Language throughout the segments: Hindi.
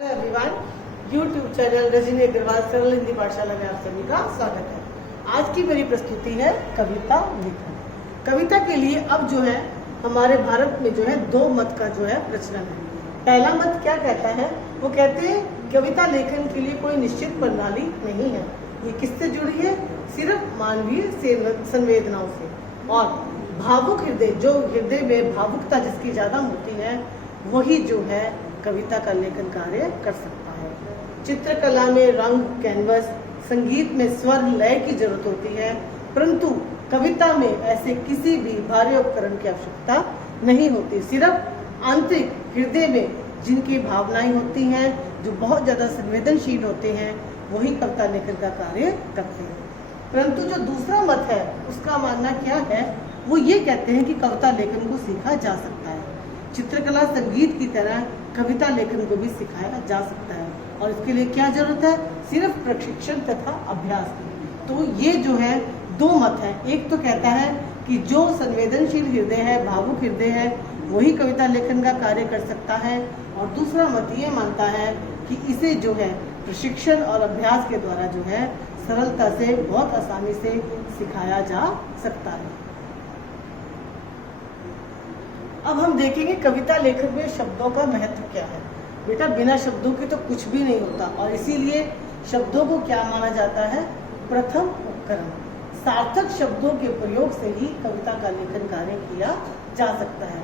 Everyone, YouTube channel Rajni Agarwal Saral Hindi पाठशाला में आप सभी का स्वागत है। आज की मेरी प्रस्तुति है कविता लेखन। कविता के लिए अब जो है हमारे भारत में जो है दो मत का जो है प्रचलन है। पहला मत क्या कहता है, वो कहते हैं कविता लेखन के लिए कोई निश्चित प्रणाली नहीं है, ये किससे जुड़ी है, सिर्फ मानवीय संवेदनाओं से। और भावुक हृदय, जो हृदय में भावुकता जिसकी ज्यादा होती है, वही जो है कविता का लेखन कार्य कर सकता है। चित्रकला में रंग, कैनवस, संगीत में स्वर, लय की जरूरत होती है, परंतु कविता में ऐसे किसी भी भारी उपकरण की आवश्यकता नहीं होती। सिर्फ आंतरिक हृदय में जिनकी भावनाएं होती हैं, जो बहुत ज्यादा संवेदनशील होते हैं, वही कविता लेखन का कार्य करते हैं। परंतु जो दूसरा मत है, उसका मानना क्या है, वो ये कहते हैं कि कविता लेखन को सीखा जा सकता है। चित्रकला, संगीत की तरह कविता लेखन को भी सिखाया जा सकता है, और इसके लिए क्या जरूरत है, सिर्फ प्रशिक्षण तथा अभ्यास की। तो ये जो है दो मत है। एक तो कहता है कि जो संवेदनशील हृदय है, भावुक हृदय है, वही कविता लेखन का कार्य कर सकता है, और दूसरा मत ये मानता है कि इसे जो है प्रशिक्षण और अभ्यास के द्वारा जो है सरलता से, बहुत आसानी से सिखाया जा सकता है। अब हम देखेंगे कविता लेखन में शब्दों का महत्व क्या है। बेटा, बिना शब्दों के तो कुछ भी नहीं होता, और इसीलिए शब्दों को क्या माना जाता है, प्रथम उपकरण। सार्थक शब्दों के प्रयोग से ही कविता का लेखन कार्य किया जा सकता है।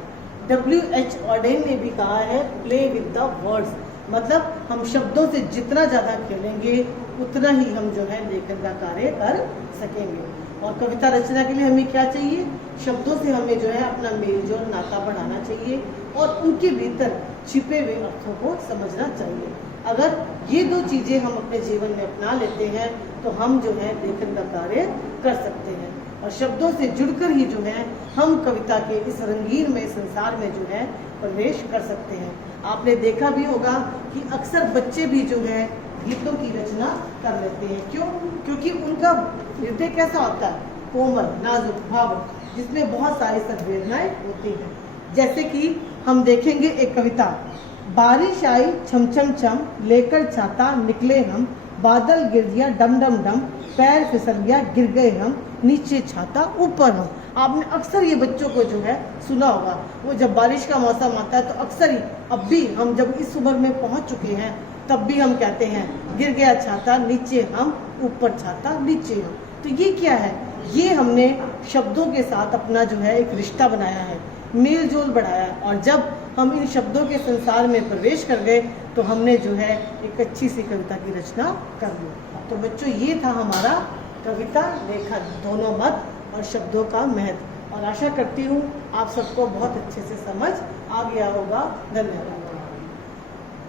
W.H. ऑडेन ने भी कहा है, प्ले विद द वर्ड्स, मतलब हम शब्दों से जितना ज्यादा खेलेंगे उतना ही हम जो है लेखन का कार्य कर सकेंगे। और कविता रचना के लिए हमें क्या चाहिए, शब्दों से हमें जो है अपना मेलजोल, नाता बढ़ाना चाहिए, और उनके भीतर छिपे हुए अर्थों को समझना चाहिए। अगर ये दो चीजें हम अपने जीवन में अपना लेते हैं तो हम जो है लेखन का कार्य कर सकते हैं, और शब्दों से जुड़कर ही जो है हम कविता के इस रंगीन में संसार में जो है प्रवेश कर सकते हैं। आपने देखा भी होगा कि अक्सर बच्चे भी जो है गीतों की रचना कर लेते हैं। क्यों? क्योंकि उनका हृदय कैसा होता है, कोमल, नाजुक, भावुक, जिसमें बहुत सारी संवेदनाएं होती हैं। जैसे कि हम देखेंगे एक कविता, बारिश आई छम छम छम, लेकर छाता निकले हम, बादल गिर गया डम डम डम, पैर फिसल गया गिर गए हम, नीचे छाता ऊपर हम। आपने अक्सर ये बच्चों को जो है सुना होगा, वो जब बारिश का मौसम आता है तो अक्सर ही, अब भी हम जब इस उम्र में पहुंच चुके हैं तब भी हम कहते हैं, गिर गया छाता नीचे हम, ऊपर छाता नीचे हम। तो ये क्या है, ये हमने शब्दों के साथ अपना जो है एक रिश्ता बनाया है, मेल जोल बढ़ाया, और जब हम इन शब्दों के संसार में प्रवेश कर गए तो हमने जो है एक अच्छी सी कविता की रचना कर ली। तो बच्चों, ये था हमारा कविता लेखन, दोनों मत और शब्दों का महत्व, और आशा करती हूँ आप सबको बहुत अच्छे से समझ आ गया होगा। धन्यवाद।